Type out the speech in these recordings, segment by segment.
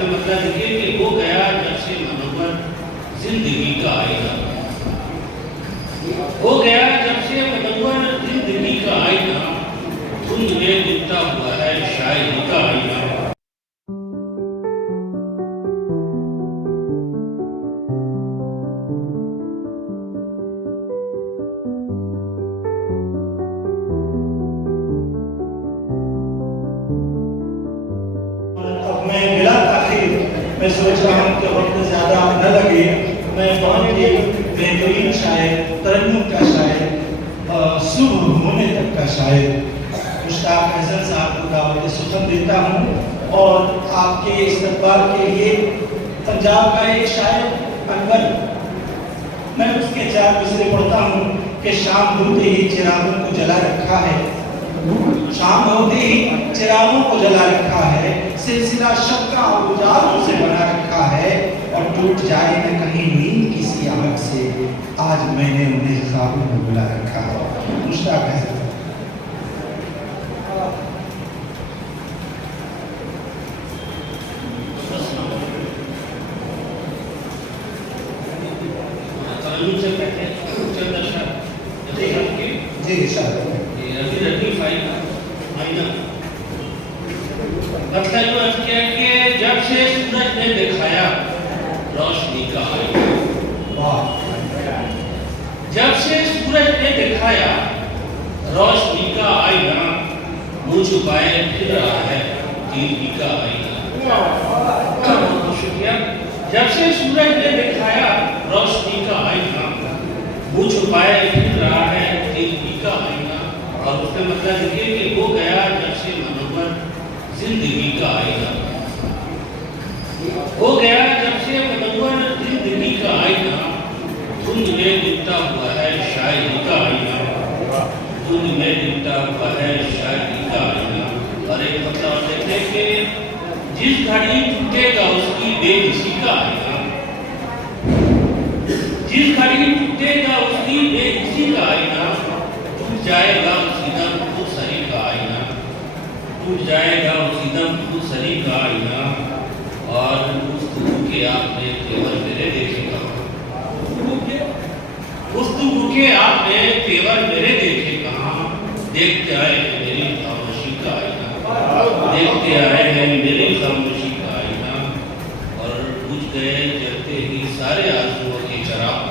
उसका मतलब देखिए कि हो गया जब से मनोवर जिंदगी का आईना, हो गया जब से मनोवर जिंदगी का आईना, धुंध में दिखता हुआ है शायरी का आईना। मैं सोच रहा हूँ कि वक्त ज़्यादा न लगे, मैं बहुत ही बेहतरीन शायर, तरन्नुम का शायर, सुबह होने तक का शायर मुश्ताक अहसन साहब को दावत सुखन देता हूँ। और आपके इस्तकबाल के लिए पंजाब का एक शायर अकबर, मैं उसके 4 मिसरे पढ़ता हूँ कि शाम होते ही चिरागों को जला रखा है, शाम होते ही चिरागों को जला रखा है, सिलसिला शब का उजालों से बना रखा है, और टूट जाए न कहीं नींद की सियाहत से, आज मैंने उन्हें ख्वाबों में बुला रखा है। मुश्ताक अहसन। जी मतलब कि जब से सूरज ने दिखाया रोशनी का आईना, जब से सूरज ने दिखाया रोशनी का आईना, मुंह छुपाए फिर रहा है दीदी का आईना। बहुत शुक्रिया। जब से सूरज ने दिखाया रोशनी का आईना, मुंह छुपाए फिर रहा है दीदी का आईना। और उसका मतलब देखिए कि हो गया जब से मनोवर जिंदगी का आईना, हो गया जब से मनोवर जिंदगी का आईना, धुंध में दिखता हुआ है शायरी का आईना, धुंध में दिखता हुआ है शायरी का आईना। और एक मतलब देखते कि जिस घड़ी टूटेगा उसकी बेहिसी का आईना, जिस घड़ी टूटेगा उसकी बेहिसी का आईना, टूट जाएगा उसी दम खुद सरी का आईना, टूट जाएगा उसी दम खुद सरी का आईना। और गुफ्तगू के आपने तेवर मेरे देखे कहाँ, गुफ्तगू के आपने तेवर मेरे देखे कहाँ, देखते आए हैं मेरी खामोशी का आईना, देखते आए हैं मेरी खामोशी का आईना। और बुझ गए जलते ही सारे आंसुओं के चिराग,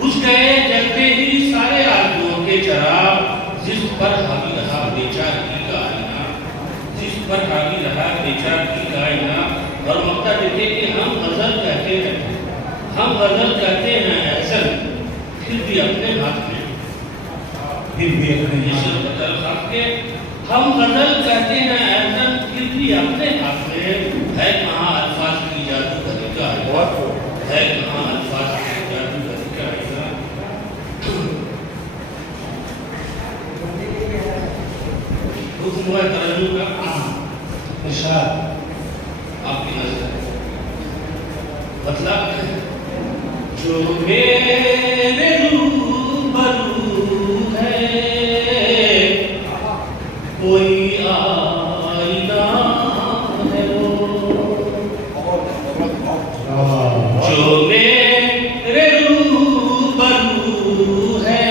बुझ गए जलते ही सारे आंसुओं के चिराग, जिस पर हावी रहा बेचारगी का आईना, जिस पर हावी रहा बेचारगी का आईना। और मक्ता देखे कि हम गजल कहते हैं, हम गजल कहते हैं ऐसा, फिर भी अपने हाथ में, फिर भी अपने हाथ के हम गजल कहते हैं ऐसा, फिर भी अपने हाथ में है कहाँ अल्फाज की जादूगरी का आईना, है कहाँ अल्फाज की जादूगरी का आईना। हुक्म है तरन्नुम का इरशाद आपकी नजर, मतलब जो मेरे रूबरू है कोई आईना है वो, जो मेरे रूबरू है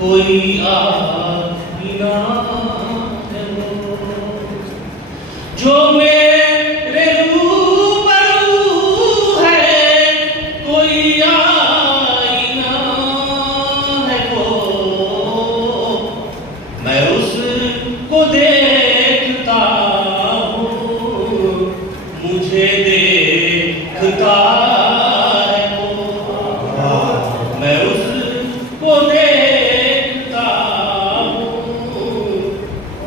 कोई आईना है वो, जो मेरे रूबरू है कोई आईना है वो, मैं उसको देखता हूँ मुझे देखता है वो, मैं उसको देखता हूँ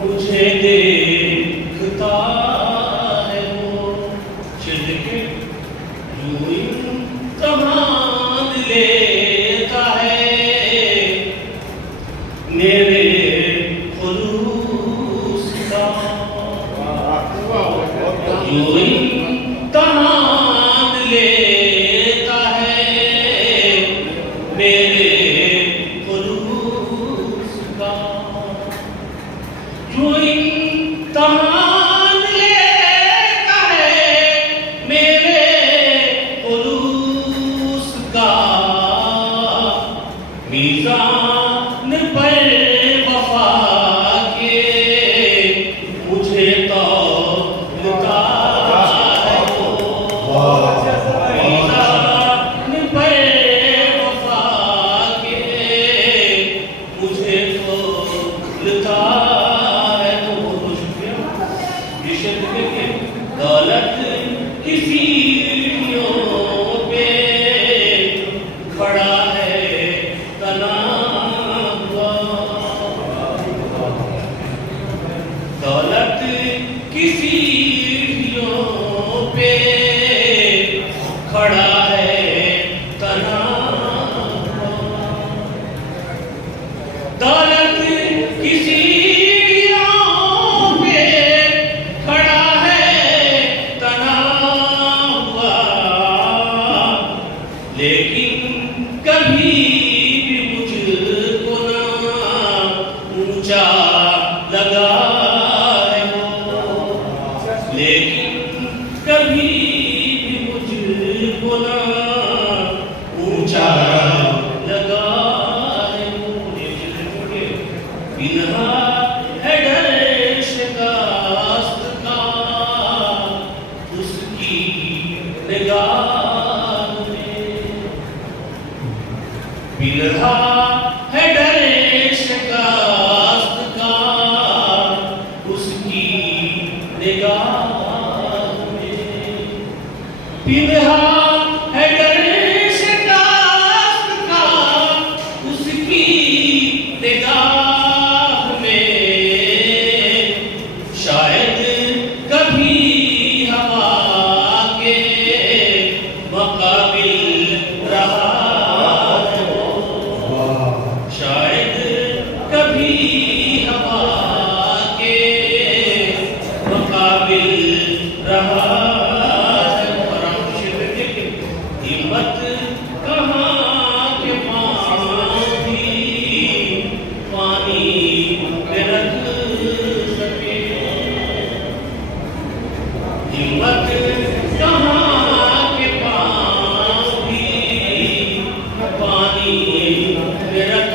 मुझे देखता है वो। शेर देखिए, यूं इम्तिहान लेता है मेरे खुलूस का, यूं इम्तिहान लेता है मेरे खुलूस का, यूं इम्तिहान दौलत की सीढ़ियों पे खड़ा है तना हुआ, दौलत की सीढ़ियों पे खड़ा है तना हुआ, दौलत की सीढ़ियों पे खड़ा है तना हुआ, लेकिन कभी भी मुझको ना ऊंचा लगा है वो, लेकिन कभी भी मुझको ना ऊंचा लगा है वो। बिना है डर शिकस्त का उसकी निगाह में, बिना है डर शिकस्त का उसकी निगाह में, बिना है डर शिकस्त का उसकी निगाह में, शायद कभी हवा के मुकाबिल रहा हो, शायद कभी हवा के मुकाबिल रहा हो। हिम्मत कहाँ के पाँव भी पानी में रख सके, हिम्मत कहाँ के पाँव भी पानी में रख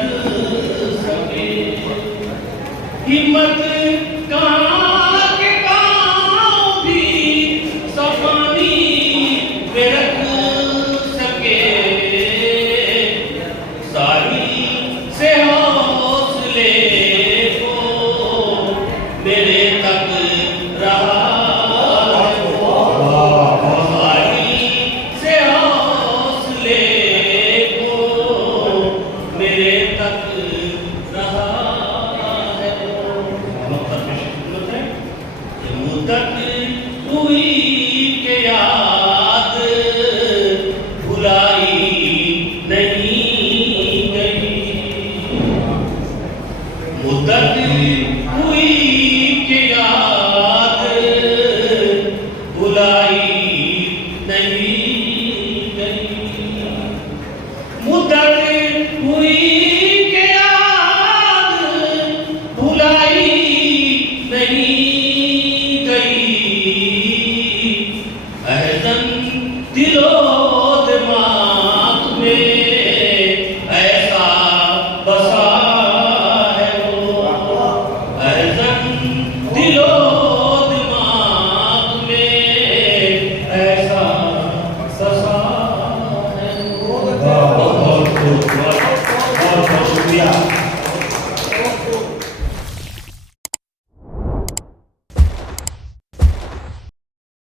सके, हिम्मत कहाँ के पाँव भी सब पानी में रख सके, सारी से हौसले को मेरे तक रहा हो, सारी से हौसले को मेरे तक रहा है वो। मुद्दत हुई के याद भुलाई नहीं गई, मुद्दत हुई के याद भुलाई नहीं गई, मुद्दत हुई के याद भुलाई नहीं गई, अहज़न दिलो दिमाग में ऐसा बसा है वो, अहज़न दिलो दिमाग में ऐसा बसा है वो। बहुत बहुत